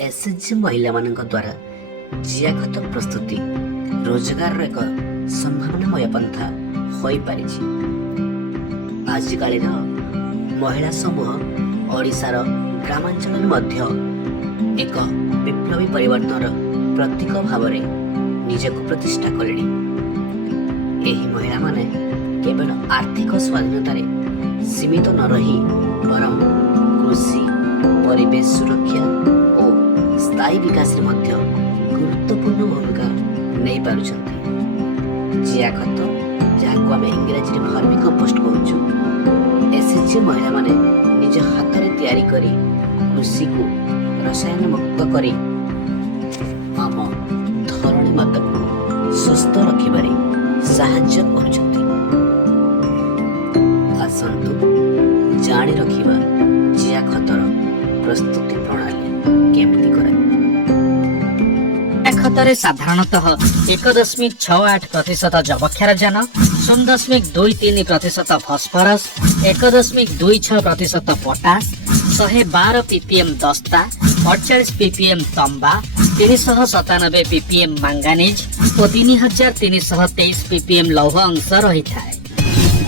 SHG महिला मानक द्वारा जिया खत प्रस्तुति रोजगार एक संभावनामय पंथा हो पारि। आजिकालीर महिला समूह ओडिशार ग्रामांचल मध्य एक विप्लवी परिवर्तन प्रतीक भाव निजक प्रतिष्ठा कले। महिला माने केवल आर्थिक स्वाधीनतार सीमित न रही बरं कृषि परिवेश सुरक्षा और स्थायी विकास मध्य गुरुत्वपूर्ण भूमिका नहीं पारुछंती। जिया खत जहाँ आम इंग्राजी भर्मी कंपोस्ट कहूँ, एसएचजी महिला माने निज हाथ में तैयारी करी कृषि को रसायन मुक्त करी आम धरणी माता को सुस्थ रखिबारे साहाय्य करुछंती। आसंतु जानी रखिबा जिया खतर प्रस्तुति प्रणाली केमती करा। खतरे साधारणतः 1.68% जबक्षारजान, 0.23% फस्फरस, 1.26% पोटास, 112 ppm दस्ता, 48 ppm तंबा, 397 ppm मैंगानीज और 3323 ppm लौह अंश रही है।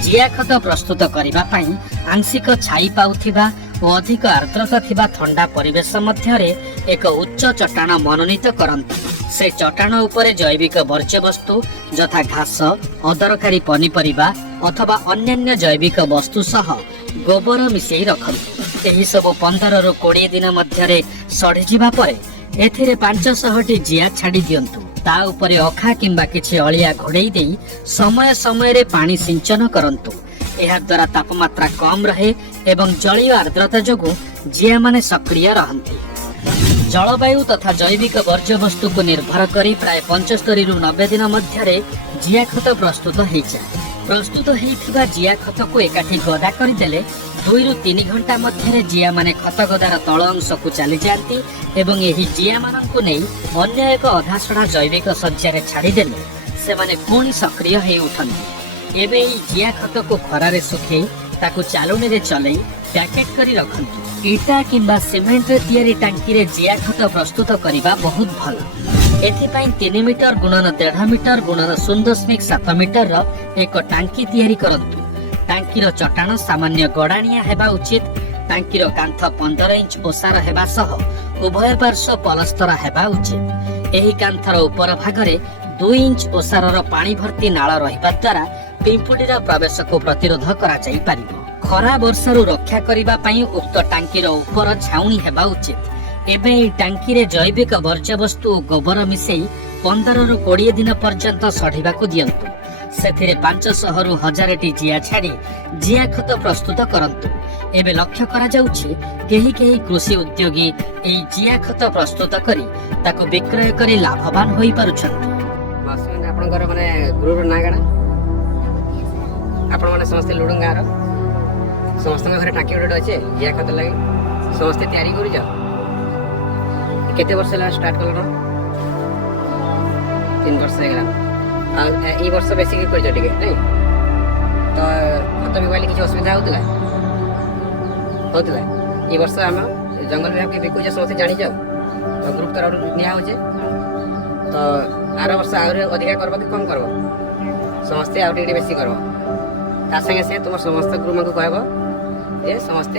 जिया खत प्रस्तुत करने पाई आंशिक छाई पाउथिबा और अधिक आर्द्रता थिबा ठंडा परिवेश मध्यरे एक उच्च चट्टाण मनोनीत करंती। से चट्टाण उपरे जैविक वर्ज्य वस्तु यथा घास, अदरकारी पनीपरिबा अथवा अन्यान्य जैविक वस्तु सह गोबर मिसई रखंती। एही सब 15 रु 20 दिन मध्यरे सढ़ी जिबा परे एथिरे 500 टी जिया छाड़ी दियंतु। ता उपरे अखा किंबा किछि अलिया घोड़ेई देई समय समय रे पानी सिंचन करंतु। एहा द्वारा तापमात्रा कम रहे एवं जलीय आर्द्रता जोगु जिया माने सक्रिय रहंती। जलवायु तथा जैविक वर्ज्य वस्तु को निर्भर करी प्राय 75 रु 90 दिन मध्यरे जिया खत प्रस्तुत हो जाए। प्रस्तुत होइथिबा जिया खत को एकाठी गदा करी देले 2 रु 3 घंटा मध्यरे जिया माने खत गदार तल अंश को चली जाती एवं एही जिया माननकु नै अन्य एक अधासड़ा जैविक सज्जार छाड़ी देले से माने पुणी सक्रिय हो उठंती। एबे ई जिया खत को खरारे सुखे ताकु चालुनी रे चलै पैकेट करी रखंतु। इटा किंबा सीमेंट रे तैयारी टांकी रे जिया खत प्रस्तुत करिबा बहुत भल। एथिपाई 3 मीटर गुणन 1.5 मीटर गुणन 0.7 मीटर रो एक टांकी तैयारी करंतु। टांकीर चट्टाण सामान्य गड़ाणिया हेबा उचित। टांकीर कांथ 15 इंच ओसार हेबा सह उभय पार्श्व पलस्तर हेबा उचित। एही कांथर ऊपर भागरे 2 इंच ओसारर पानी भर्ती नाळ रहिबा द्वारा पिंपुडीर प्रवेश को प्रतिरोध करा जाई पारिबो। खरा वर्षारू रक्षा करिबा पई उक्त टांकीर ऊपर छाउनी हेबा उचित। एबे ई टांकी रे जैविक वर्ज्य वस्तु गोबर मिसई 15 रु 20 दिन पर्यंत सढ़ीबा को दियंतु। सेथिरे 500 रु 1000 टी जिया छाड़ी जिया खत प्रस्तुत करंतु। एबे लक्ष्य करा जाउछि केही केही कृषि उद्योगी एई जिया खत प्रस्तुत करी ताको विक्रय करी लाभवान होई पारुछंती। माने आपनकर माने ग्रुप ना गाडा आपण माने समस्त लुडंगार समस्त घरे टाकी उडे अछि जिया खत लागि समस्त तयारी करि जा। केते वर्ष ला स्टार्ट करलो? 3 वर्ष हेगला। आ ई वर्ष बेसी के कर जटिके नै तो खत भी वाली किछ असुविधा होतला ई वर्ष हम जंगल में के बिकु जे समस्त जानि जाओ तो ग्रुप तरह निया होचे तो आर वर्ष आउर अधिका करबा कि कम करबा समस्त आउर टिके बेसी करबा ता संगे से तुम समस्त ग्रुप को कहबो जे समस्त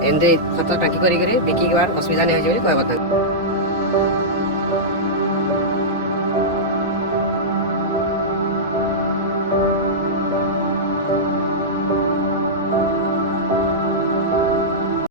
एंदे खत टाकी करी बिकी बार असुविधा नहीं हो जे कहबा।